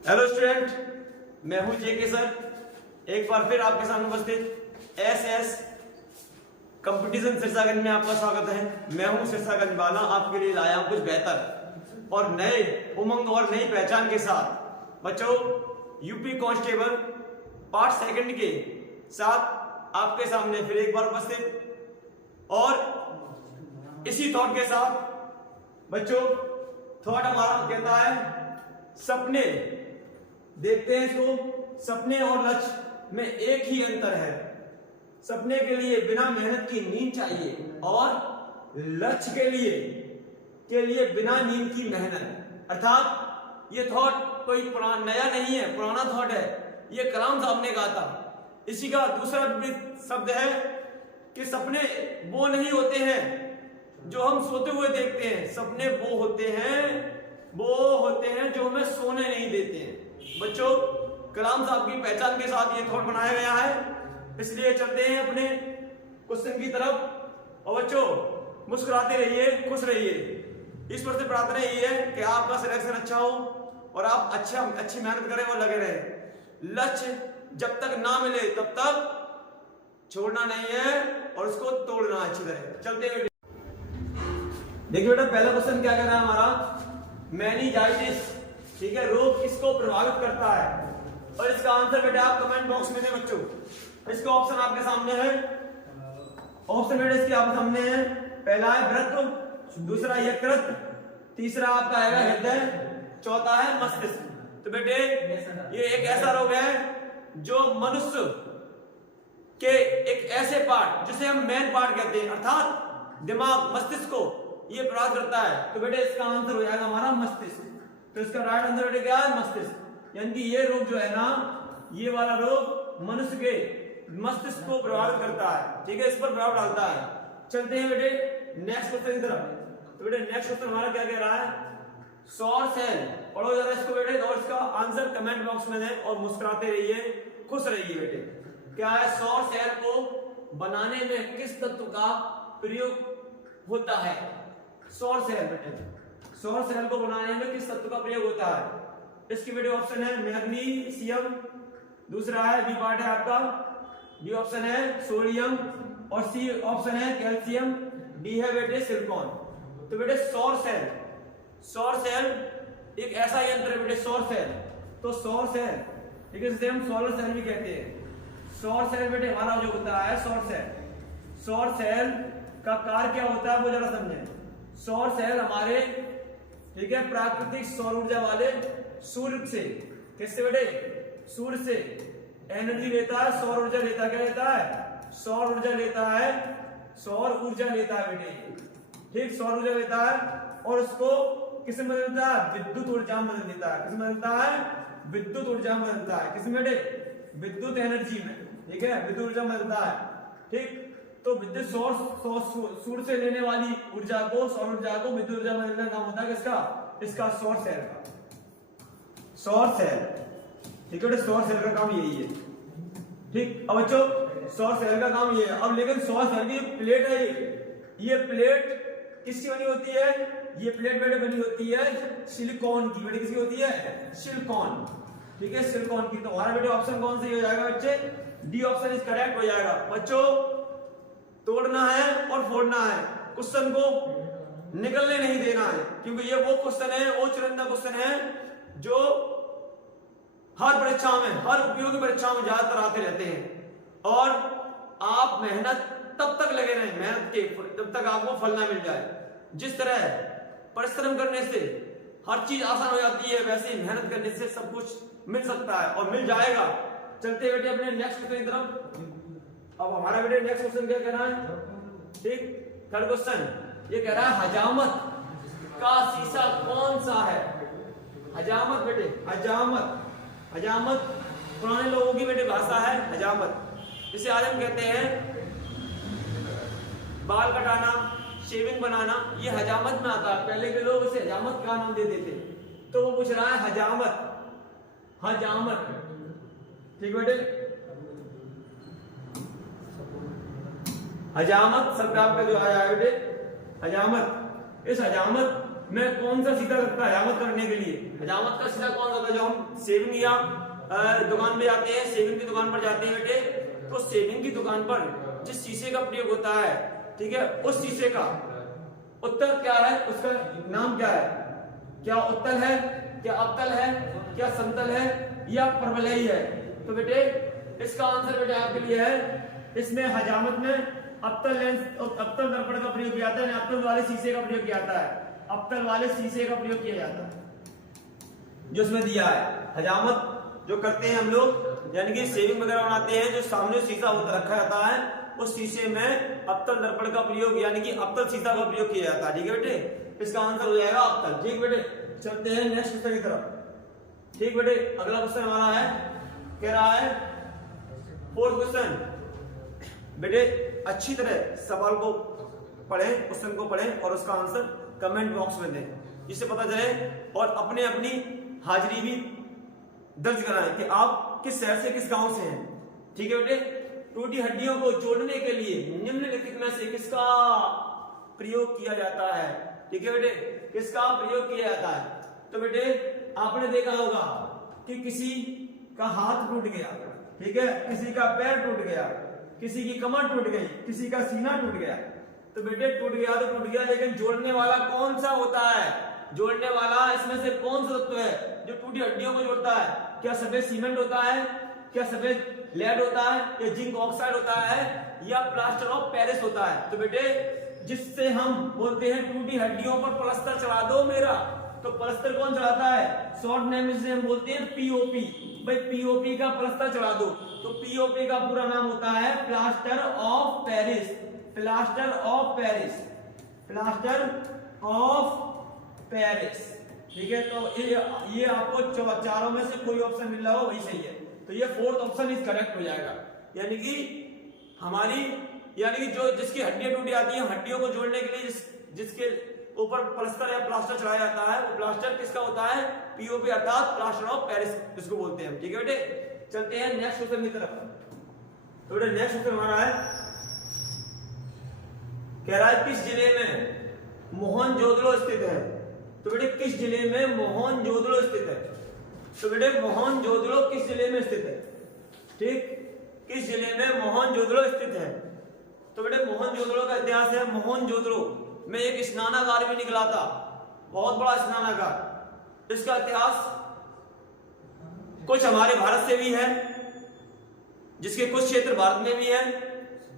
Hello student, मैं हूं जेके sir. एक बार फिर आपके सामने उपस्थित एसएस कंपटीशन सिरसागंज में आपका स्वागत है। मैं हूं सिरसागंज वाला, आपके लिए लाया हूं कुछ बेहतर और नए उमंग और नई पहचान के साथ। बच्चों, यूपी कांस्टेबल पार्ट सेकंड के साथ आपके सामने फिर एक बार उपस्थित और इसी थॉट के साथ। बच्चों, थॉट हमारा कहता है सपने, देखते हैं इसको। सपने और लक्ष्य में एक ही अंतर है। सपने के लिए बिना मेहनत की नींद चाहिए और लक्ष्य के लिए बिना नींद की मेहनत। अर्थात ये थॉट कोई नया नहीं है, पुराना थॉट है। ये कलाम साहब ने कहा था। इसी का दूसरा शब्द है कि सपने वो नहीं होते हैं जो हम सोते हुए देखते हैं। सपने वो होते हैं जो हमें सोने नहीं देते हैं। बच्चों, कलाम साहब की पहचान के साथ ये थॉट बनाया गया है, इसलिए चलते हैं अपने क्वेश्चन की तरफ। और बच्चों, मुस्कुराते रहिए, खुश रहिए। ईश्वर से प्रार्थना यही है कि आपका सिलेक्शन अच्छा हो और आप अच्छी मेहनत करें और लगे रहे। लक्ष्य जब तक ना मिले तब तक छोड़ना नहीं है और उसको तोड़ना अच्छी तरह। चलते हैं। देखिए बेटा, पहला क्वेश्चन क्या कह रहा है हमारा, मेनिंजाइटिस, ठीक है, रोग किसको प्रभावित करता है? और इसका आंसर बेटा आप कमेंट बॉक्स में दें बच्चों। इसका ऑप्शन आपके सामने है। ऑप्शन बेटा इसके आपके सामने है। पहला है वृक्क, दूसरा यकृत, तीसरा आपका है हृदय, चौथा है मस्तिष्क। तो बेटे ये एक ऐसा रोग है जो मनुष्य के एक ऐसे पार्ट जिसे हम मेन पार्ट कहते हैं, अर्थात दिमाग, मस्तिष्क को ये प्रभावित करता है। तो बेटे इसका आंसर हो जाएगा हमारा मस्तिष्क। तो इसका राइट आंसर बेटे क्या है? मस्तिष्क। यानी कि ये रोग जो है ना, ये वाला रोग मनुष्य के मस्तिष्क को प्रभावित करता है, ठीक है, इस पर प्रभाव डालता है। चलते हैं बेटे नेक्स्ट क्वेश्चन की तरफ। तो बेटे नेक्स्ट क्वेश्चन हमारा क्या कह रहा है, सौर सेल। पढ़ो जरा इसको बेटे और इसका आंसर कमेंट बॉक्स में दें और मुस्कुराते रहिए, खुश रहिए बेटे। क्या है? सौर सेल को बनाने में किस तत्व का प्रयोग होता है? सौर सेल बेटे, सौर सेल को बनाने में किस तत्व का प्रयोग होता है? इसकी बेटे ऑप्शन है मैग्नीशियम, दूसरा है बी पार्ट है आपका, बी ऑप्शन है सोडियम और सी ऑप्शन है कैल्शियम, डी है बेटे सिलिकॉन। तो बेटे सौर सेल एक ऐसा यंत्र है बेटे, सौर सेल। तो सौर सेल, ठीक है, जिसे हम सोलर सेल भी कहते हैं। सौर सेल बेटे हमारा जो होता है सौर सेल का कार्य क्या होता है वो जरा समझें। सौर सेल हमारे, ठीक है, प्राकृतिक सौर ऊर्जा वाले सूर्य से, किससे बेटे? सूर्य से एनर्जी लेता है, सौर ऊर्जा लेता है। क्या लेता है? सौर ऊर्जा लेता है, सौर ऊर्जा लेता है बेटे, ठीक, सौर ऊर्जा लेता है और उसको किसमें बदलता है? विद्युत ऊर्जा में बदल देता है। किसमें बदलता है? विद्युत ऊर्जा में बदलता है। किसमें बेटे? विद्युत एनर्जी में, ठीक है, विद्युत ऊर्जा में बदलता है, ठीक। तो विद्युत सूर्य से लेने वाली ऊर्जा को, सौर ऊर्जा को विद्युत ऊर्जा में बदलने का काम होता है किसका? इसका सौर सेल का। सौर सेल, ठीक है, सौर सेल का काम यही है, ठीक। अब बच्चों, सौर सेल का काम ये है। अब लेकिन सौर सेल की प्लेट है, ये प्लेट किसकी बनी होती है? ये प्लेट बेटे बनी होती है सिलिकॉन की। बेटे किसकी होती है? सिलिकॉन, ठीक है, सिलिकॉन की। तो हमारा बेटे ऑप्शन कौन सा हो जाएगा बच्चे? डी ऑप्शन इज करेक्ट हो जाएगा। बच्चों, तोड़ना है और फोड़ना है, क्वेश्चन को निकलने नहीं देना है, क्योंकि ये वो क्वेश्चन है, वो चुनिंदा क्वेश्चन है जो हर परीक्षाओं में, हर उपयोगी परीक्षाओं में ज्यादातर आते रहते हैं। और आप मेहनत तब तक लगे रहें, मेहनत के जब तक आपको फल ना मिल जाए। जिस तरह परिश्रम करने से हर चीज आसान हो जाती है, वैसे ही मेहनत करने से सब कुछ मिल सकता है और मिल जाएगा। चलते बेटे अपने नेक्स्ट क्वेश्चन की तरफ। अब हमारा बेटे नेक्स्ट क्वेश्चन क्या कह रहा है, ठीक, थर्ड क्वेश्चन ये कह रहा है हजामत का शीशा कौन सा है? हजामत बेटे, हजामत पुराने लोगों की बेटे भाषा है हजामत। जिसे आज हम कहते हैं बाल कटाना, शेविंग बनाना, ये हजामत में आता है। पहले के लोग इसे हजामत का नाम दे देते। तो वो पूछ रहा है हजामत, ठीक बेटे, हजामत शब्द आपका जो आया है बेटे, हजामत, इस हजामत में कौन सा सीधा लगता है हजामत करने के लिए? हजामत का शीशा कौन सा था? जो हम सेविंग या दुकान पे जाते हैं, सेविंग की दुकान पर जाते हैं बेटे, तो सेविंग की दुकान पर जिस शीशे का प्रयोग होता है, ठीक है, उस शीशे का उत्तर क्या है, उसका नाम क्या है? क्या उत्तल है, क्या अवतल है, क्या समतल है, या परवलयी है? तो बेटे इसका आंसर बेटे आपके लिए है, इसमें हजामत में अवतल लेंस, अवतल दर्पण का प्रयोग किया जाता है, अवतल वाले शीशे का प्रयोग किया जाता है, अवतल वाले शीशे का प्रयोग किया जाता है जो इसमें दिया है। हजामत जो करते हैं हम लोग, यानी कि सेविंग वगैरह बनाते हैं, जो सामने शीशा होता रखा जाता है, उस शीशे में अवतल दर्पण का प्रयोग यानी कि अवतल शीशा का प्रयोग किया जाता है। ठीक है बेटे, इसका आंसर हो जाएगा अवतल। ठीक बेटे, चलते हैं नेक्स्ट क्वेश्चन की तरफ। ठीक बेटे, अगला क्वेश्चन हमारा है, कह रहा है फोर्थ क्वेश्चन। बेटे अच्छी तरह सवाल को पढ़ें, क्वेश्चन को पढ़ें और उसका आंसर कमेंट बॉक्स में दें, जिससे पता चले, और अपने अपनी हाजिरी भी दर्ज कराएं कि आप किस शहर से, किस गांव से हैं। ठीक है बेटे, टूटी हड्डियों को जोड़ने के लिए निम्नलिखित में से किसका प्रयोग किया जाता है? ठीक है बेटे, किसका प्रयोग किया जाता है? तो बेटे आपने देखा होगा कि किसी का हाथ टूट गया, ठीक है, किसी का पैर टूट गया, किसी की कमर टूट गई, किसी का सीना टूट गया। तो बेटे टूट गया तो टूट गया, लेकिन जोड़ने वाला कौन सा होता है? जोड़ने वाला इसमें से कौन सा तत्व है जो टूटी हड्डियों को जोड़ता है? क्या सफेद सीमेंट होता है, क्या सफेद लेड होता है, या जिंक ऑक्साइड होता है, या प्लास्टर ऑफ पेरिस होता है? तो बेटे जिससे हम बोलते हैं टूटी हड्डियों पर प्लास्टर चढ़ा दो मेरा, तो प्लास्टर कौन चढ़ाता है? शॉर्ट नेम से हम बोलते हैं पीओपी। भाई पीओपी का प्लास्टर चढ़ा दो, तो पीओपी का पूरा नाम होता है plaster of Paris. Plaster of Paris, plaster of Paris. ठीक है, तो ये आपको चारों में से कोई ऑप्शन मिल रहा हो वही सही है, तो ये फोर्थ ऑप्शन इज करेक्ट हो जाएगा। यानी कि हमारी, यानी कि जो जिसकी हड्डियां टूटी जाती हैं, हड्डियों को जोड़ने के लिए जिसके ऊपर प्लास्टर या प्लास्टर चढ़ाया जाता है, वो प्लास्टर किसका होता है? पीओपी, अर्थात प्लास्टर ऑफ पेरिस जिसको बोलते हैं। ठीक है बेटे, चलते हैं नेक्स्ट क्वेश्चन की तरफ। तो बेटे नेक्स्ट क्वेश्चन हमारा है, कह रहा है किस जिले में मोहनजोदड़ो स्थित है? तो बेटे किस जिले में मोहनजोदड़ो स्थित है? तो बेटे मोहनजोदड़ो किस जिले में स्थित है? ठीक, किस जिले में मोहनजोदड़ो स्थित है? तो बेटे मोहनजोदड़ो का इतिहास है, मोहनजोदड़ो में एक स्नानागार भी निकला था, बहुत बड़ा स्नानागार। इसका इतिहास कुछ हमारे भारत से भी है, जिसके कुछ क्षेत्र भारत में भी है,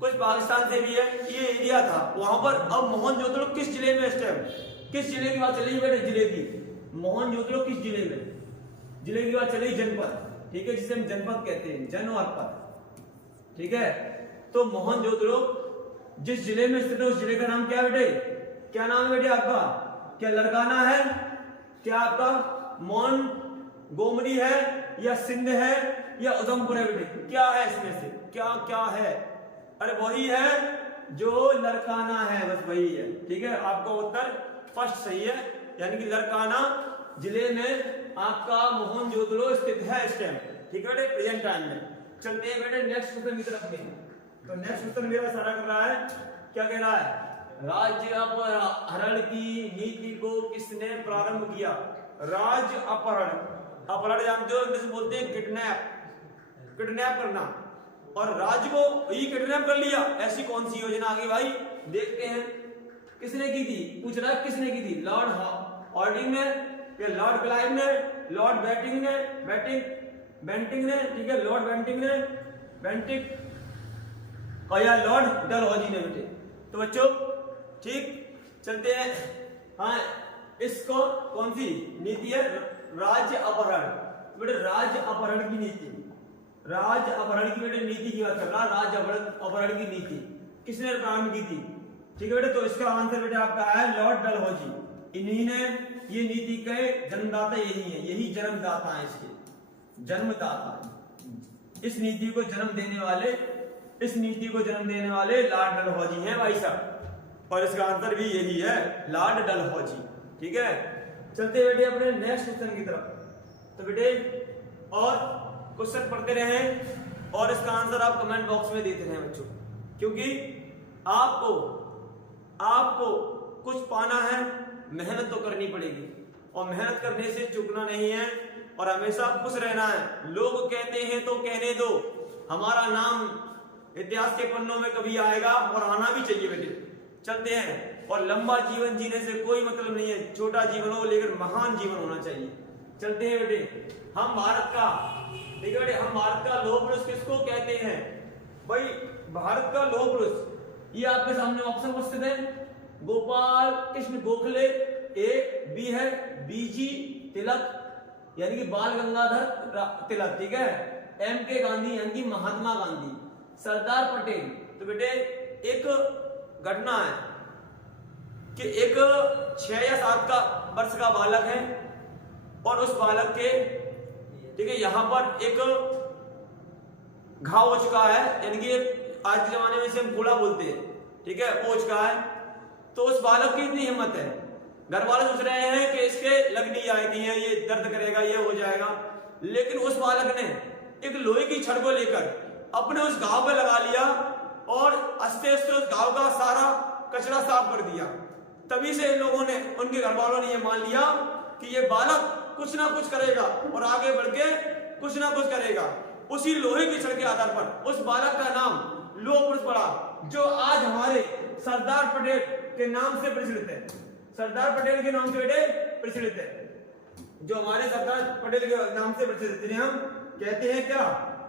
कुछ पाकिस्तान से भी है, ये एरिया था वहां पर। अब मोहनजोदड़ो किस जिले में स्थित है? किस जिले की बात चली बेटे? जिले की। मोहनजोदड़ो किस जिले में? जिले की बात चली, जनपद। ठीक है, जिसे हम जनपद कहते हैं, जन और पद। ठीक है, तो मोहनजोदड़ो जिस जिले में स्थित है उस जिले का नाम क्या है बेटे? क्या नाम है बेटे आपका? क्या लड़काना है, क्या आपका मोन गोमरी है, या सिंध है, या उधमपुर है बेटे? क्या है इसमें से, क्या क्या है? अरे वही है जो लड़काना है, बस वही है। ठीक है, आपका उत्तर फर्स्ट सही है, यानी कि लड़काना जिले में आपका मोहनजोदड़ो स्थित है इस टाइम। ठीक है बेटे, प्रेजेंट टाइम में। चलते हैं बेटे नेक्स्ट क्वेश्चन की तरफ में। तो नेक्स्ट क्वेश्चन मेरा सारा कर रहा है, क्या कह रहा है? राज्य अपहरण की नीति को किसने प्रारंभ किया? राज्य अपहरण, अपहरण जानते हो, इंग्लिश बोलते हैं किडनैप, किडनैप करना। और राज्य को ही किडनैप कर लिया, ऐसी कौन सी योजना आ गई भाई? देखते हैं किसने की थी, पूछ रहा है किसने की थी? लॉर्ड हॉर्डिंग ने, या लॉर्ड क्लाइव ने, लॉर्ड बेंटिंक ने, बेंटिंक ने, ठीक है, लॉर्ड बेंटिंक ने, बेंटिक, और या लॉर्ड डलहौजी ने बेटे। तो बच्चों ठीक, चलते हैं। हाँ, इसको कौन सी नीति है? राज्य अपहरण। बेटे राज्य अपहरण की नीति, राज्य अपहरण की बेटे नीति की बात कर रहा, राज्य अपहरण की नीति किसने प्रारंभ की थी? ठीक है बेटे, तो इसका आंसर बेटे आपका है लॉर्ड डलहौजी। इन्हीं ने ये नीति के जन्मदाता यही है, यही जन्मदाता है, इसके जन्मदाता। इस नीति को जन्म देने वाले, इस नीति को जन्म देने वाले लॉर्ड डलहौजी हैं भाई साहब, और इसका आंसर भी यही है, लॉर्ड डलहौजी। ठीक है, चलते बेटे अपने नेक्स्ट क्वेश्चन की तरफ। तो बेटे और क्वेश्चन पढ़ते रहें और इसका आंसर आप कमेंट बॉक्स में देते रहें बच्चों, क्योंकि आपको कुछ पाना है, मेहनत तो करनी पड़ेगी। और मेहनत करने से चूकना नहीं है और हमेशा खुश रहना है। लोग कहते हैं तो कहने दो, हमारा नाम इतिहास के पन्नों में कभी आएगा और आना भी चाहिए बेटे। चलते हैं। और लंबा जीवन जीने से कोई मतलब नहीं है, छोटा जीवन हो लेकिन महान जीवन होना चाहिए। चलते हैं बेटे। हम भारत का, ठीक है बेटे, हम भारत का लौह पुरुष किसको कहते हैं भाई? भारत का लौह पुरुष ये आपके सामने ऑप्शन उपस्थित है। गोपाल कृष्ण गोखले ए, बी है बीजी तिलक यानी कि बाल गंगाधर तिलक, ठीक है, एम के गांधी यानी कि महात्मा गांधी, सरदार पटेल। तो बेटे एक घटना है कि एक 6 या 7 वर्ष का बालक है और उस बालक के, ठीक है, यहां पर एक घाव हो चुका है, यानी कि आज के जमाने में इसे हम फोड़ा बोलते हैं, ठीक है, हो चुका है। तो उस बालक की इतनी हिम्मत है, घर वाले सोच रहे हैं कि इसके लगनी आएगी, ये दर्द करेगा, ये हो जाएगा, लेकिन उस बालक ने एक लोहे की छड़ को लेकर अपने उस घाव पे लगा लिया और आस्ते आस्ते उस घाव का सारा कचरा साफ कर दिया। तभी से इन लोगों ने, उनके घर वालों ने ये मान लिया कि ये बालक कुछ ना कुछ करेगा और आगे बढ़ के कुछ ना कुछ करेगा। उसी लोहे की छड़ के आधार पर उस बालक का नाम लौह पुरुष पड़ा, जो आज हमारे सरदार पटेल के नाम से प्रचलित है। सरदार पटेल के नाम से बेटे प्रचलित है, जो हमारे सरदार पटेल के नाम से प्रचलित है। हम कहते हैं क्या?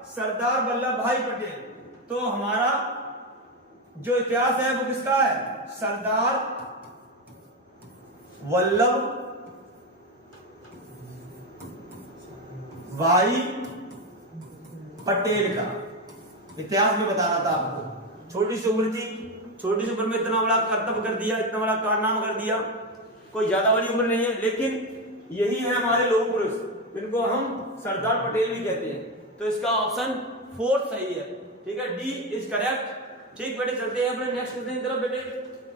सरदार वल्लभ भाई पटेल। तो हमारा जो इतिहास है वो किसका है? सरदार वल्लभ भाई पटेल का इतिहास में बता रहा था आपको। छोटी सी उम्र थी, छोटी सी उम्र में इतना बड़ा कर्तव्य कर दिया, इतना बड़ा कारनामा कर दिया। कोई ज्यादा बड़ी उम्र नहीं है, लेकिन यही है हमारे लौह पुरुष, इनको हम सरदार पटेल भी कहते हैं। तो इसका ऑप्शन 4 सही है, ठीक है, डी इज करेक्ट। ठीक बेटे, चलते हैं अपने नेक्स्ट क्वेश्चन की तरफ। बेटे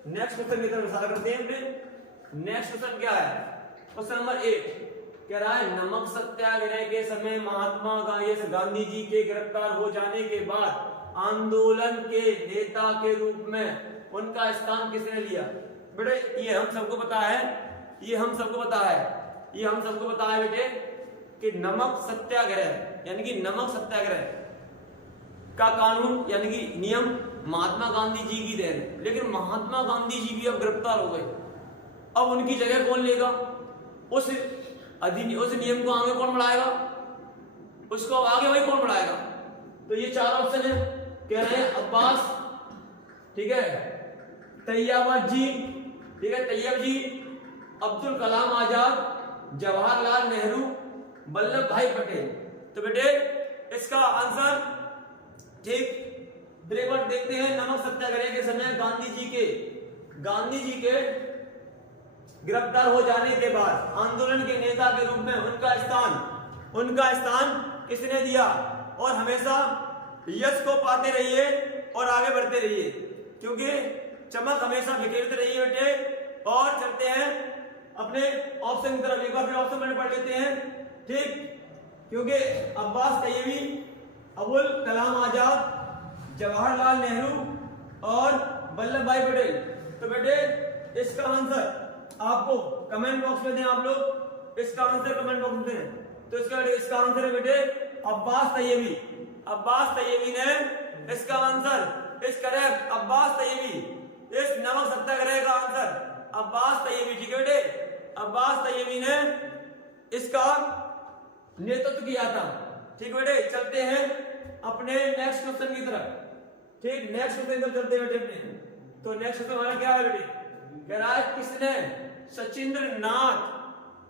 नेक्स्ट क्वेश्चन की तरफ इशारा करते हैं अपने। नेक्स्ट क्वेश्चन क्या है? क्वेश्चन नंबर 8 कह रहा है, नमक सत्याग्रह के समय महात्मा गांधी जी के गिरफ्तार हो जाने के बाद आंदोलन के नेता के रूप में उनका स्थान किसने लिया? बेटे ये हम सबको पता है, ये हम सबको पता है, ये हम सबको पता है बेटे कि नमक सत्याग्रह यानी कि नमक सत्याग्रह का कानून यानी कि नियम महात्मा गांधी जी की देन। लेकिन महात्मा गांधी जी भी अब गिरफ्तार हो गए, अब उनकी जगह कौन लेगा? उस नियम को आगे कौन बढ़ाएगा? उसको आगे वही कौन बढ़ाएगा? तो ये 4 ऑप्शन है। कह रहे हैं अब्बास, ठीक है, तैयब जी, ठीक है, तैयब जी, अब्दुल कलाम आजाद, जवाहरलाल नेहरू, वल्लभ भाई पटेल। तो बेटे इसका आंसर, ठीक, ब्रेकआउट देखते हैं। नमक सत्याग्रह के समय गांधी जी के गिरफ्तार हो जाने के बाद आंदोलन के नेता के रूप में उनका स्थान किसने दिया? और हमेशा यश को पाते रहिए और आगे बढ़ते रहिए, क्योंकि चमक हमेशा बिखेरते रहिए बेटे। और चलते हैं अपने ऑप्शन की तरफ। एक बार फिर ऑप्शन पढ़ लेते हैं, ठीक, क्योंकि अब्बास तैयबी, अबुल कलाम आजाद, जवाहरलाल नेहरू और वल्लभ भाई पटेल। तो बेटे इसका आंसर आपको कमेंट बॉक्स में दें, आप लोग इसका आंसर कमेंट बॉक्स में दें। तो इसका आंसर है बेटे अब्बास तैयबी। अब्बास तैयबी ने इसका आंसर इस करेक्ट, अब्बास तैयबी, इस नमक सत्याग्रह का आंसर अब्बास तैयबी, ठीक है बेटे, अब्बास तैयबी ने इसका नेतृत्व किया था। ठीक बेटे, चलते हैं अपने नेक्स्ट क्वेश्चन की तरफ। ठीक, नेक्स्ट क्वेश्चन की तरफ चलते हैं बेटे अपने। तो नेक्स्ट क्वेश्चन हमारा क्या है बेटे? कह रहा है किसने सचिंद्र नाथ,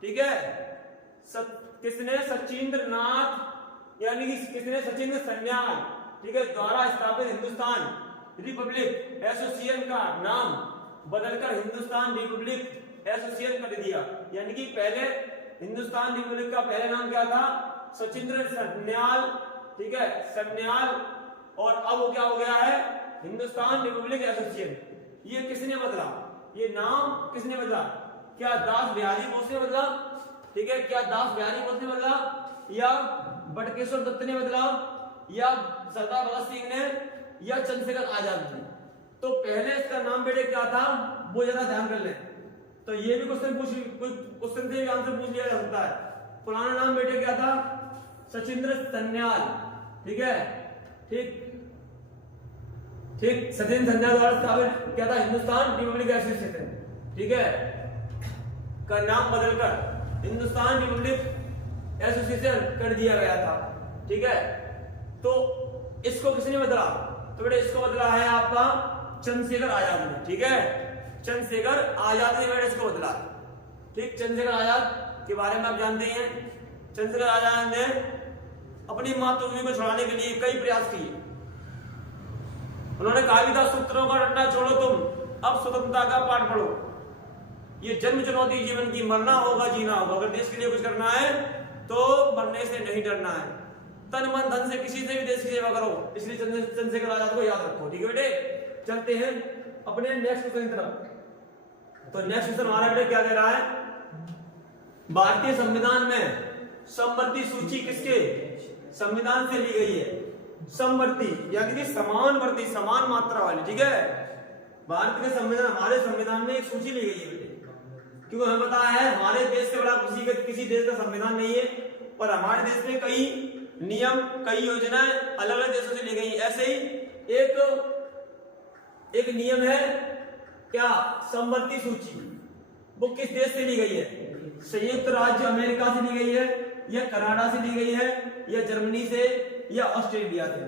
ठीक है, किसने सचिंद्र नाथ यानी कि किसने सचिंद्र सन्याल, ठीक है, द्वारा स्थापित हिंदुस्तान रिपब्लिक एसोसिएशन का नाम बदलकर हिंदुस्तान रिपब्लिक एसोसिएशन कर दिया? यानी कि पहले हिंदुस्तान रिपब्लिक का पहले नाम क्या था? सचिंद्र सन्याल, ठीक है, सन्याल, और अब वो क्या हो गया है? Hindustan Republic association. ये किसने बदला? ये नाम किसने बदला? क्या दास बिहारी बोस ने बदला? ठीक है, क्या दास बिहारी बोस ने बदला, या बटकेश्वर दत्त ने बदला, या सरदार भगत सिंह ने, या चंद्रशेखर आजाद ने? तो पहले इसका नाम बेटे क्या था वो जरा ध्यान कर ले। तो ये भी क्वेश्चन से आंसर पूछ लिया जा सकता है। पुराना नाम बेटे क्या था? सचिंद्र सन्याल। ठीक है, ठीक ठीक, सचिंद्र सन्याल द्वारा स्थापित क्या था? Hindustan Republic association. ठीक है, का नाम बदलकर हिंदुस्तान रिपब्लिक एसोसिएशन कर दिया गया था। ठीक है, तो इसको किसने बदला? तो बेटे इसको बदला है आपका चंद्रशेखर आजाद ने। ठीक है, चंद्रशेखर आजाद ने बेटे इसको बदला। ठीक, चंद्रशेखर आजाद के बारे में आप जानते हैं। चंद्रशेखर आजाद ने अपनी मातृभूमि को छुड़ाने के लिए कई प्रयास किए। उन्होंने कहा भी था, सूत्रों का रटना छोड़ो तुम, अब स्वतंत्रता का पाठ पढ़ो। ये जन्म चुनौती जीवन की, मरना होगा जीना होगा। अगर देश के लिए कुछ करना है तो मरने से नहीं डरना है। तन मन धन से किसी से भी देश की सेवा करो। इसलिए चंद्रशेखर आजाद को याद रखो। ठीक है बेटे, चलते हैं अपने नेक्स्ट क्वेश्चन की तरफ। तो नेक्स्ट क्वेश्चन हमारा बेटे क्या कह रहा है? भारतीय संविधान में समवर्ती सूची किसके संविधान से ली गई है? समवर्ती यानी कि समानवर्ती, समान मात्रा वाली। ठीक है, भारत के संविधान, हमारे संविधान में एक सूची ली गई है बेटे, क्योंकि हमें पता है हमारे देश से बड़ा किसी देश का संविधान नहीं है, और हमारे देश में कई नियम, कई योजनाएं अलग अलग देशों से ली गई। ऐसे ही एक नियम है क्या? समवर्ती सूची। वो किस देश से ली गई है? संयुक्त राज्य अमेरिका से ली गई है, या कनाडा से ली गई है, या जर्मनी से, या ऑस्ट्रेलिया से?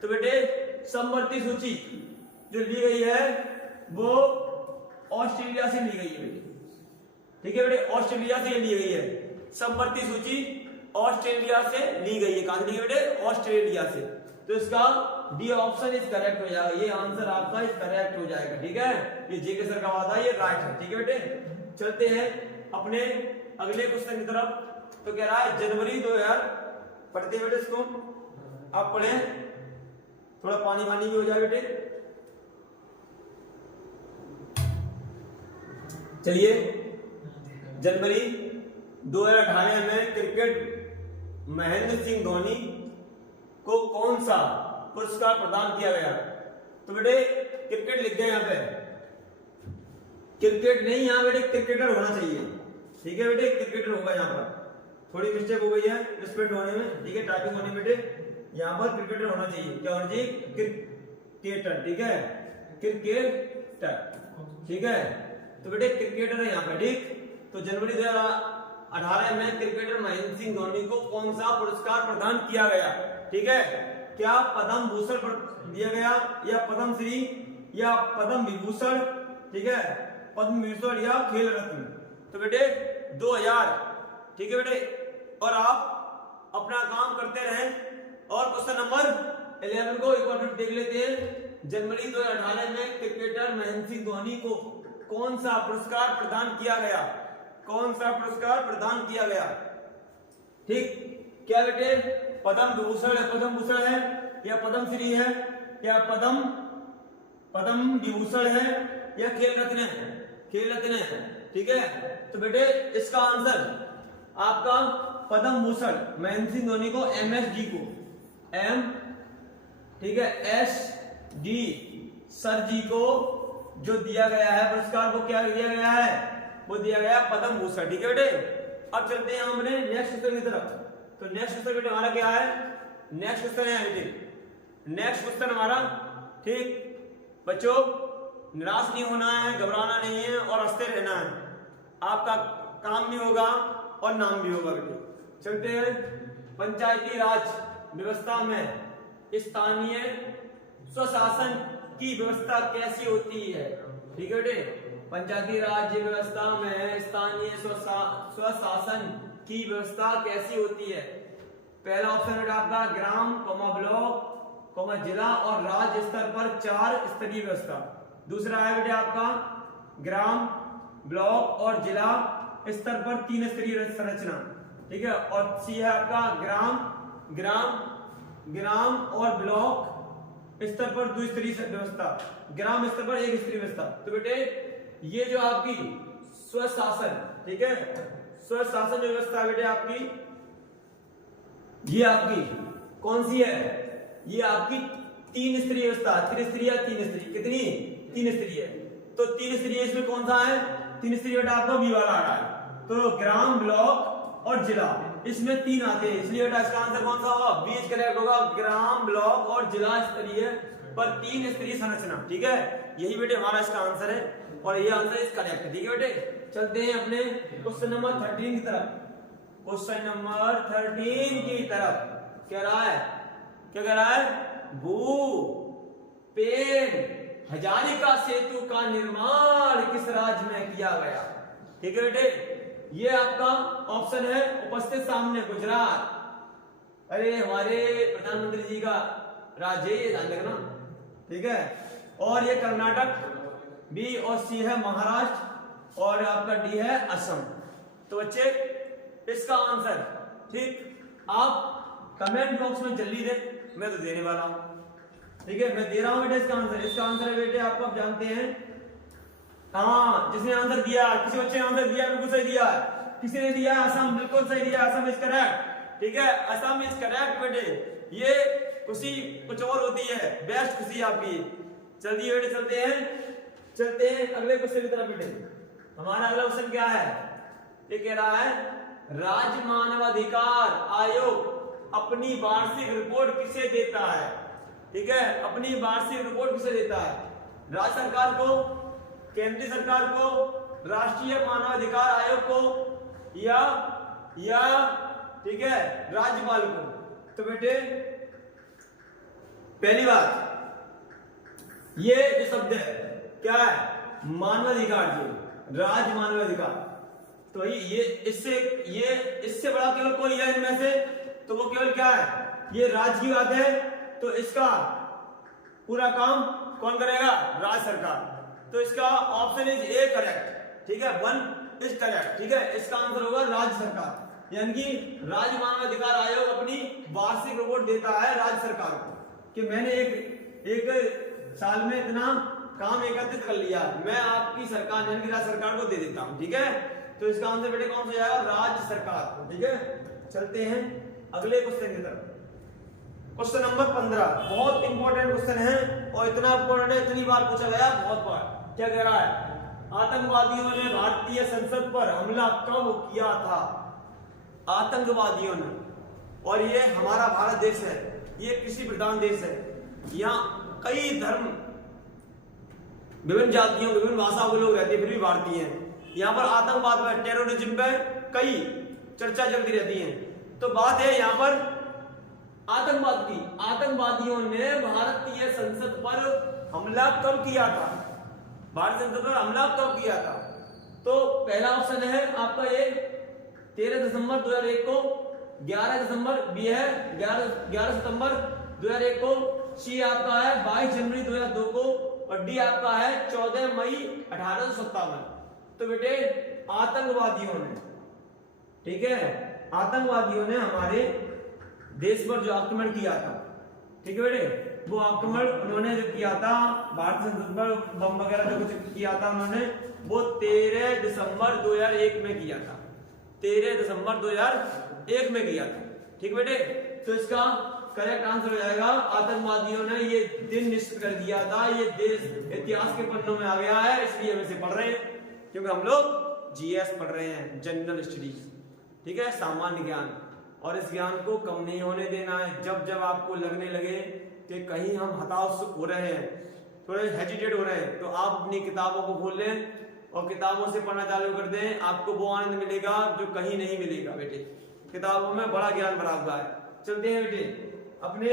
तो बेटे समवर्ती सूची जो ली गई है वो ऑस्ट्रेलिया से ली गई है बेटे। ठीक है बेटे, ऑस्ट्रेलिया से ली गई है समवर्ती सूची, ऑस्ट्रेलिया से ली गई है। कहां से ली गई बेटे? ऑस्ट्रेलिया से। तो इसका डी ऑप्शन इज करेक्ट हो जाएगा, ये आंसर आपका इज करेक्ट हो जाएगा। ठीक है, ये जेके सर का वादा, ये राइट है। ठीक है बेटे, चलते हैं अपने अगले क्वेश्चन की तरफ। तो कह रहा है जनवरी 2000, पढ़ते बेटे इसको, आप पढ़े, थोड़ा पानी पानी भी हो जाए बेटे। चलिए, जनवरी 2018 में क्रिकेट महेंद्र सिंह धोनी को कौन सा पुरस्कार प्रदान किया गया? तो बेटे क्रिकेट लिख गए यहाँ पे, क्रिकेट नहीं, यहाँ बेटे क्रिकेटर होना चाहिए। ठीक है बेटे, क्रिकेटर होगा। यहाँ पर थोड़ी मिस्टेक हो गई है स्पेलिंग होने में। ठीक है, टाइपिंग होने में बेटे यहाँ पर क्रिकेटर होना चाहिए। क्या होना चाहिए? क्रिकेटर। ठीक है, क्रिकेटर। ठीक है, तो बेटे क्रिकेटर है यहाँ पे। ठीक, तो जनवरी 2018 में क्रिकेटर महेंद्र सिंह धोनी को कौन सा पुरस्कार प्रदान किया गया? ठीक है, क्या पद्म भूषण दिया गया, या पद्म श्री, या पद्म विभूषण? ठीक है, पद्म विभूषण या खेल रत्न? तो बेटे 2000। ठीक है बेटे, और आप अपना काम करते रहें। और क्वेश्चन नंबर 11 को एक बार फिर देख लेते हैं। जनवरी 2018 में क्रिकेटर महेंद्र सिंह धोनी को कौन सा पुरस्कार प्रदान किया गया? कौन सा पुरस्कार प्रदान किया गया? ठीक, क्या बेटे? पद्म विभूषण है, पद्म भूषण है, या पद्म श्री है, या पद्म विभूषण है, या खेल रत्न है? खेल रत्न है। ठीक है, तो बेटे इसका आंसर आपका पद्म भूषण महेंद्र सिंह धोनी को, MSD को, ठीक है, SD सर जी को जो दिया गया है पुरस्कार, वो क्या दिया गया है? वो दिया गया पद्म भूषण। ठीक है बेटे, अब चलते हैं हम अपने नेक्स्ट क्वेश्चन की तरफ। तो नेक्स्ट क्वेश्चन बेटे हमारा क्या है? नेक्स्ट क्वेश्चन है बेटे, नेक्स्ट क्वेश्चन हमारा, ठीक बच्चों, निराश नहीं होना है, घबराना नहीं है, और हंसते रहना है। आपका काम भी होगा और नाम भी होगा बेटे। चलते हैं, पंचायती राज व्यवस्था में स्थानीय स्वशासन की व्यवस्था कैसी होती है? ठीक है बेटे, पंचायती राज व्यवस्था में स्थानीय स्वशासन की व्यवस्था कैसी होती है? पहला ऑप्शन बेटा आपका ग्राम, ब्लॉक, जिला और राज्य स्तर पर 4 स्तरीय व्यवस्था। दूसरा है बेटे आपका ग्राम, ब्लॉक और जिला स्तर पर 3 स्तरीय संरचना। ठीक है, और सी है आपका ग्राम और ब्लॉक स्तर पर 2 स्तरीय व्यवस्था, ग्राम स्तर पर 1 स्तरीय व्यवस्था। तो बेटे ये जो आपकी स्वशासन, ठीक है, स्वशासन जो व्यवस्था है बेटे आपकी, ये आपकी कौन सी है? ये आपकी 3 स्तरीय व्यवस्था, त्रिस्तरीय, 3 स्तरीय। कितनी? 3 स्तरीय। तो 3 स्तरीय इसमें कौन सा है? 3 स्तरीय बेटा आपका बी वाला आ रहा है। तो ग्राम, ब्लॉक और जिला, इसमें 3 आते हैं, इसलिए बेटा इसका आंसर कौन सा होगा? बी करेक्ट होगा। ग्राम, ब्लॉक और जिला स्तरीय पर 3 स्तरीय संरचना। ठीक है, यही बेटे हमारा इसका आंसर है और ये आंसर इस करेक्ट। ठीक है बेटे, चलते हैं अपने क्वेश्चन नंबर 13 की तरफ। क्वेश्चन नंबर 13 की तरफ क्या रहा है? क्या कह रहा है? भूपेन हजारिका सेतु का निर्माण किस राज्य में किया गया? ठीक है बेटे, ये आपका ऑप्शन है उपस्थित सामने गुजरात। अरे हमारे प्रधानमंत्री जी का राज्य ये ध्यान रखना। ठीक है, और ये कर्नाटक, बी और सी है महाराष्ट्र और आपका डी है असम। तो बच्चे इसका आंसर ठीक आप कमेंट बॉक्स में जल्दी दे, मैं तो देने वाला हूं। ठीक है, मैं दे रहा हूं बेटे इसका आंसर। इसका आंसर है बेटे आपको आप जानते हैं, हाँ जिसने आंसर दिया, किसी बच्चे ने आंसर दिया बिल्कुल सही दिया, किसी ने दिया असम, बिल्कुल सही दिया, असम इज करेक्ट। ठीक है, असम इज करेक्ट बेटे। ये खुशी कुछ और होती है, बेस्ट खुशी आपकी। जल्दी बेटे चलते हैं अगले क्वेश्चन की तरफ बेटे। हमारा अगला क्वेश्चन क्या है? ये कह रहा है राज्य मानवाधिकार आयोग अपनी वार्षिक रिपोर्ट किसे देता है? ठीक है, अपनी वार्षिक रिपोर्ट किसे देता है? राज्य सरकार को, केंद्रीय सरकार को, राष्ट्रीय मानवाधिकार आयोग को या ठीक है राज्यपाल को? तो बेटे पहली बात, ये जो शब्द है क्या है? मानवाधिकार जी, राज्य मानवाधिकार। तो ये इससे बड़ा केवल कोई है इनमें से, तो वो केवल क्या है? ये राज्य की बात है, तो इसका पूरा काम कौन करेगा? राज्य सरकार। तो इसका ऑप्शन इज ए करेक्ट। ठीक है, 1 इज करेक्ट। ठीक है, इसका आंसर होगा राज्य सरकार, यानी कि राज्य मानवाधिकार आयोग अपनी वार्षिक रिपोर्ट देता है राज्य सरकार को कि मैंने एक साल में इतना काम एकत्रित कर लिया, मैं आपकी सरकार यानी कि राज्य सरकार को दे देता हूं। ठीक है, तो इसका आंसर बेटे कौन सा जाएगा? राज्य सरकार। ठीक है, चलते हैं अगले क्वेश्चन की तरफ। क्वेश्चन नंबर 15 बहुत इंपॉर्टेंट क्वेश्चन है और इतना इंपॉर्टेंट है, इतनी बार पूछा गया, बहुत बार। क्या कह रहा है? आतंकवादियों ने भारतीय संसद पर हमला कब किया था? आतंकवादियों ने, और ये हमारा भारत देश है, ये कृषि प्रधान देश है, यहाँ कई धर्म, विभिन्न जातियों, विभिन्न भाषाओं के लोग रहते हैं, फिर भी भारतीय हैं। यहाँ पर आतंकवाद में, टेररिज्म पे कई चर्चा चलती रहती है। तो बात है यहाँ पर आतंकवाद की। आतंकवादियों ने भारतीय संसद पर हमला कब किया था? भारतीय संसद पर हमला कब किया था? तो पहला ऑप्शन है आपका ये 13 दिसंबर 2001 को, 11 दिसंबर बी है 11 सितंबर 2001 को, सी आपका है 22 जनवरी 2002 को और डी आपका है 14 मई 1857। तो बेटे आतंकवादियों ने, ठीक है, आतंकवादियों ने हमारे देश पर जो आक्रमण किया था, ठीक है बेटे, वो आक्रमण उन्होंने जो किया था भारतीय संसद पर बम वगैरह जो कुछ किया था उन्होंने, वो 13 दिसंबर 2001 में किया था। 13 दिसंबर 2001 में किया था। ठीक बेटे, तो इसका करेक्ट आंसर हो जाएगा आतंकवादियों ने ये दिन निश्चित कर दिया था। ये देश इतिहास के पन्नों में आ गया है, इसलिए हम इसे पढ़ रहे हैं क्योंकि हम लोग जीएस पढ़ रहे हैं, जनरल स्टडीज, ठीक है, सामान्य ज्ञान। और इस ज्ञान को कम नहीं होने देना है। जब जब आपको लगने लगे कि कहीं हम हताश हो रहे हैं, थोड़े हेजिटेट हो रहे हैं, तो आप अपनी किताबों को खोल लें और किताबों से पढ़ना चालू कर दें। आपको वो आनंद मिलेगा जो कहीं नहीं मिलेगा बेटे। किताबों में बड़ा ज्ञान भरा हुआ है। चलते हैं बेटे अपने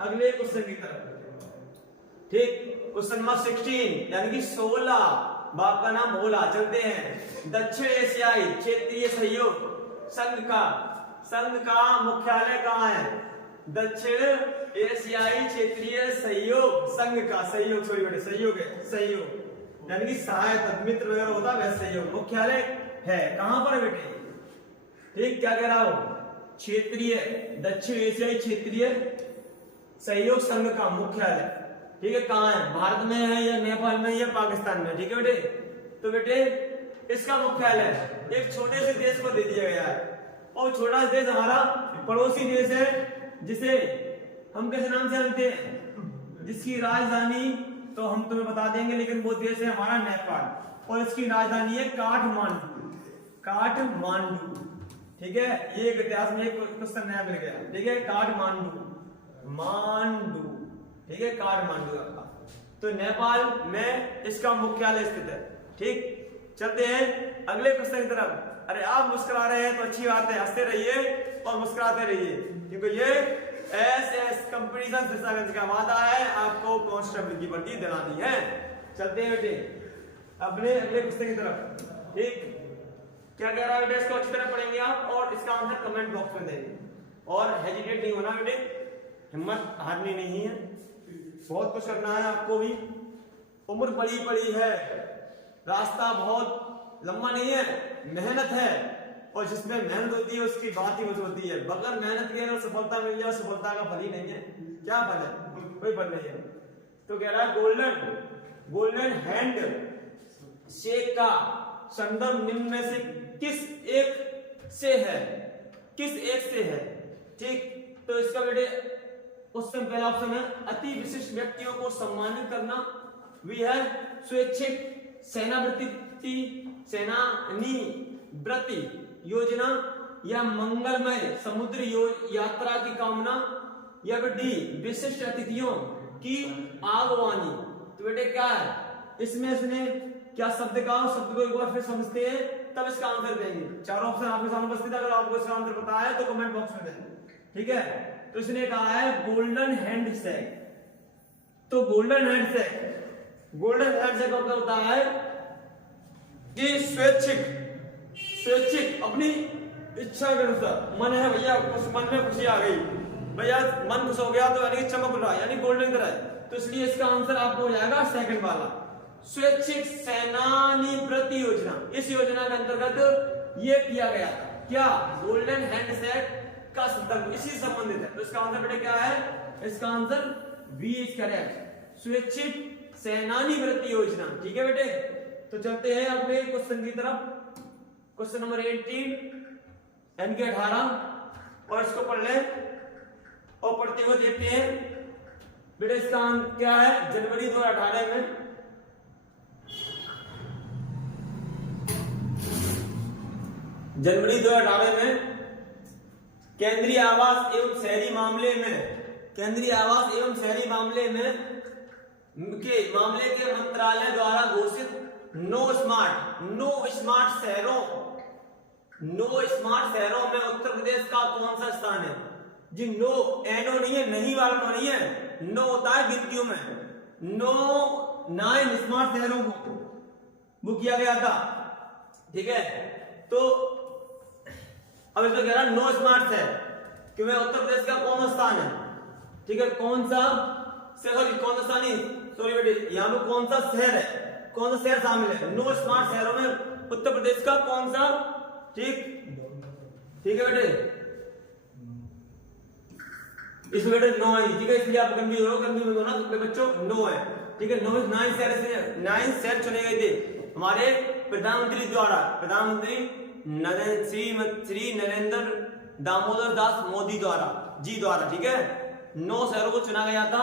अगले क्वेश्चन की तरफ। ठीक, क्वेश्चन नंबर 16 यानी कि 16, बाप का नाम भोला। चलते हैं। दक्षिण एशियाई क्षेत्रीय सहयोग संघ का मुख्यालय कहाँ है? दक्षिण एशियाई क्षेत्रीय सहयोग संघ का, सहयोग सॉरी बेटे, सहयोग है, सहयोग यानी कि सहायता मित्र वगैरह होता है, वैसे सहयोग मुख्यालय है कहां पर बेटे? ठीक, क्या कह रहा हूं? क्षेत्रीय, दक्षिण एशियाई क्षेत्रीय सहयोग संघ का मुख्यालय, ठीक है, कहाँ है? भारत में है या नेपाल में या पाकिस्तान में? ठीक है बेटे, तो बेटे इसका मुख्यालय एक छोटे से देश को दे दिया गया है और छोटा सा देश हमारा पड़ोसी देश है जिसे हम कैसे नाम से जानते हैं, जिसकी राजधानी तो हम तुम्हें बता देंगे, लेकिन वो देश है हमारा नेपाल। और इसकी राजधानी है काठमांडू। काठमांडू, ठीक है, ये एक इतिहास में एक क्वेश्चन नया मिल गया, ठीक है, काठमांडू, मांडू, ठीक है, काठमांडू का। तो नेपाल में इसका मुख्यालय स्थित है। ठीक, चलते हैं अगले क्वेश्चन की तरफ। अरे आप मुस्कुरा रहे हैं तो अच्छी बात है, हंसते रहिए और मुस्कुराते रहिए, क्योंकि ये एसएस कंपटीशन सिरसागंज का वादा है, आपको कांस्टेबल की वर्दी दिलानी है। चलते हैं बेटे अपने अगले क्वेश्चन की तरफ। ठीक, क्या कह रहा है बेटे, इसको अच्छी तरह पढ़ेंगे आप और इसका आंसर कमेंट बॉक्स में देंगे। और हेजिटेट नहीं होना बेटे, हिम्मत हारनी नहीं है, बहुत कुछ करना है आपको भी। उम्र बड़ी पड़ी है, रास्ता बहुत लंबा नहीं है, मेहनत है, और जिसमें मेहनत होती है उसकी बात ही कुछ होती है। बगैर मेहनत के अगर सफलता मिल जाए, सफलता का फल ही नहीं है। क्या फल है? कोई फल नहीं है। तो कह रहा है गोल्डन हैंड शेक का संदर्भ निम्न में से किस एक से है? किस एक से है? ठीक, तो इसका बेटे क्वेश्चन पहला ऑप्शन है अति विशिष्ट व्यक्तियों को सम्मानित करना, वी है स्वैच्छिक सेनानी वृत्ति योजना, या मंगलमय समुद्री यात्रा की कामना, या फिर डी विशिष्ट अतिथियों की आगवानी। तो बेटे क्या है इसमें, इसने क्या शब्द का, शब्द को एक बार फिर समझते हैं तब इसका आंसर देंगे। चारों ऑप्शन आपके सामने उपस्थित है, अगर आपको इसका आंसर पता है तो कमेंट बॉक्स में देंगे। ठीक है, तो इसने कहा है गोल्डन हैंड शेक। तो गोल्डन हैंड शेक मतलब होता है कि स्वैच्छिक अपनी इच्छा के अनुसार, मन है भैया, मन में खुशी आ गई भैया, मन खुश हो गया तो यानी चमक उठ रहा है, यानी गोल्डन तरह है। तो इसलिए इसका आंसर आपको हो जाएगा सेकंड वाला, स्वैच्छिक सेनानी वृत्ति योजना। इस योजना के अंतर्गत ये किया गया था, क्या गोल्डन हैंडशेक का संदर्भ इसी संबंधित है। तो इसका आंसर बेटे क्या है, इसका आंसर बी इज करेक्ट, स्वैच्छिक सेनानी वृत्ति योजना। ठीक है बेटे, तो चलते हैं अपने क्वेश्चन की तरफ। क्वेश्चन नंबर 18 एन के 18, और इसको पढ़ ले और पढ़ते हुए देखते हैं बेटे इसका क्या है। जनवरी 2018 में केंद्रीय आवास एवं शहरी मामले के मंत्रालय द्वारा घोषित नो स्मार्ट शहरों में उत्तर प्रदेश का कौन सा स्थान है जी। नो, एनो नहीं है, नहीं वाला नहीं है, नो होता है गिनतियों में। 9 स्मार्ट शहरों को वो किया गया था। ठीक है, तो अब इसको कह रहा है नो स्मार्ट शहर कि वह उत्तर प्रदेश का कौन सा स्थान है। ठीक है, कौन सा शहर, कौन सा स्थान, सॉरी बेटे, यहाँ पे कौन सा शहर है, कौन सा शहर शामिल है नो स्मार्ट शहरों में उत्तर प्रदेश का कौन सा। ठीक है बेटे, इस बेटे नो है। ठीक है, इसलिए आप कंफ्यूज हो ना बच्चों, नो है। ठीक है, 9 शहर चुने गए थे हमारे प्रधानमंत्री द्वारा, श्री नरेंद्र दामोदर दास मोदी द्वारा। ठीक है, 9 शहरों को चुना गया था,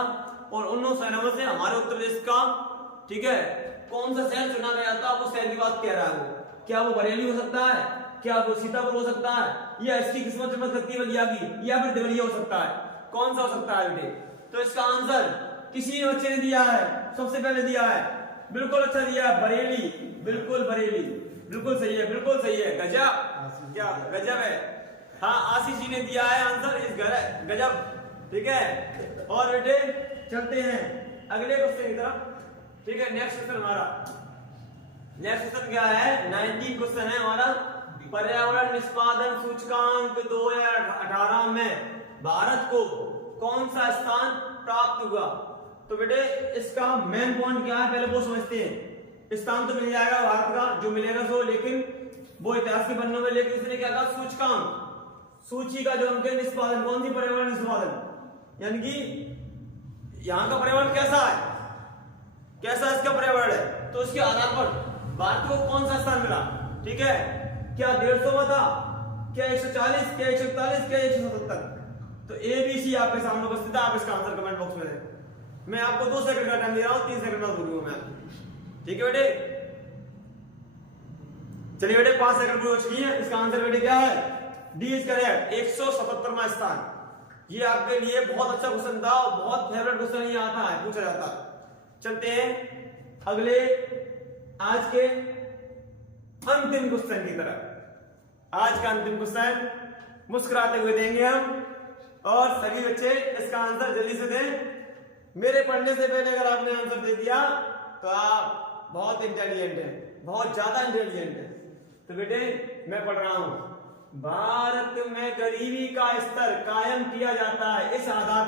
और उन 9 शहरों में से हमारे उत्तर प्रदेश का, ठीक है, कौन सा शहर चुना गया था, वो शहर की बात कह रहा है वो। क्या वो बरेली हो सकता है, क्या वो सीतापुर हो सकता है, या इसकी किस्मत चमक सकती है बलिया की, या फिर देवरिया हो सकता है, कौन सा हो सकता है बेटे। तो इसका आंसर किसी बच्चे ने दिया है, सबसे पहले दिया है, बिल्कुल अच्छा दिया है, बरेली, बिल्कुल बरेली, बिल्कुल सही है, बिल्कुल सही है, गजब, क्या गजब है। हाँ, आशीष जी ने दिया है आंसर इस गजब। ठीक है, और बेटे चलते हैं अगले क्वेश्चन की तरफ। ठीक है, नेक्स्ट क्वेश्चन क्या है, 19 क्वेश्चन है हमारा। पर्यावरण निष्पादन सूचकांक 2018 में भारत को कौन सा स्थान प्राप्त हुआ। तो बेटे इसका मेन पॉइंट क्या है, पहले वो समझते हैं। स्थान तो मिल जाएगा भारत का, जो मिलेगा सो, लेकिन वो इतिहास के पन्नों में, लेकिन इसने क्या कहा, सूचकांक, सूची का जो अंक है, निष्पादन, कौन सी पर्यावरण निष्पादन, यानी कि यहाँ का पर्यावरण कैसा है, कैसा इसका पर्यावरण है, तो उसके आधार पर भारत को कौन सा स्थान मिला। ठीक है, क्या 150 था, क्या 140, क्या 141, क्या 177। तो ABC आपके सामने उपस्थित है, आप इसका आंसर कमेंट बॉक्स में दें। मैं आपको 2 सेकंड का टाइम दे रहा हूं, 3 सेकंड बाद बोलूंगा मैं। ठीक है बेटे, चलिए बेटे 5 सेकंड पूरे हो चुकी है। इसका आंसर बेटे क्या है? डी इज करेक्ट, 177वां स्थान। ये आपके लिए बहुत अच्छा क्वेश्चन था और बहुत फेवरेट क्वेश्चन ये आता है, पूछा जाता है। चलते हैं अगले आज के अंतिम क्वेश्चन की तरफ। आज का अंतिम क्वेश्चन मुस्कुराते हुए देंगे हम, और सभी बच्चे इसका आंसर जल्दी से दें। मेरे पढ़ने से पहले अगर आपने आंसर दे दिया तो आप बहुत इंटेलिजेंट हैं, बहुत ज्यादा इंटेलिजेंट हैं। तो बेटे मैं पढ़ रहा हूं, भारत में गरीबी का स्तर कायम किया जाता है इस आधार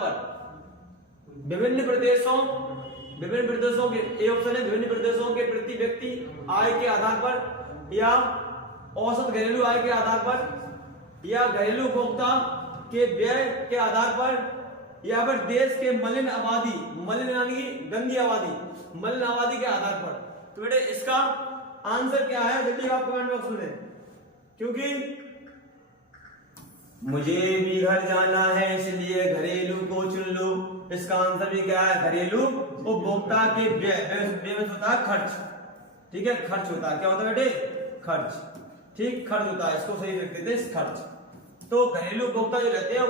पर विभिन्न प्रदेशों के, ए ऑप्शन है, विभिन्न प्रदेशों के प्रति व्यक्ति आय के आधार पर, या औसत घरेलू आय के आधार पर, या घरेलू उपभोक्ता के व्यय के आधार पर, या फिर देश के मलिन यानी गंदी आबादी के आधार पर। तो बेटे इसका आंसर क्या है जल्दी आप कमेंट बॉक्स में दें, क्योंकि मुझे भी घर जाना है इसलिए घरेलू को चुन लो। इसका आंसर भी क्या है? घरेलू उपभोक्ता के व्यय में होता है खर्च। ठीक है, खर्च होता है, क्या होता है बेटे? खर्च। ठीक, खर्च होता है, इसको सही रख देते हैं, खर्च। तो घरेलू उपभोक्ता जो रहते हैं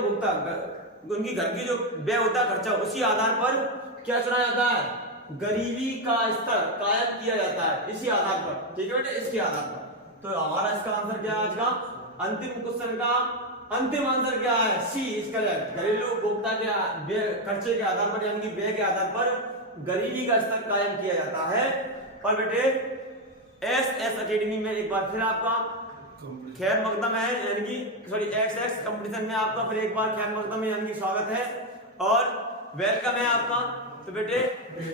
उनकी घर की जो व्यय होता है खर्चा, उसी आधार पर क्या चुना जाता है? गरीबी का स्तर कायम किया जाता है, इसी आधार पर। ठीक है बेटे, इसके आधार पर। तो हमारा इसका आंसर क्या है? आज का अंतिम क्वेश्चन का अंतिम आंसर क्या है? सी इसका घरेलू उपभोक्ता के खर्चे के आधार पर यानी कि व्यय के आधार पर गरीबी का स्तर कायम किया जाता है। और बेटे एस अकेडमी में एक बार फिर आपका खैर मकदम है, यानी कि सॉरी एक्स कंपटीशन में आपका फिर एक बार खैर मकदम में यानी कि स्वागत है और वेलकम है आपका। तो बेटे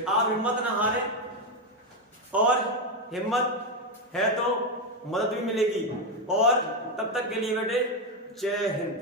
आप हिम्मत ना हारे, और हिम्मत है तो मदद भी मिलेगी। और तब तक के लिए बेटे जय हिंद।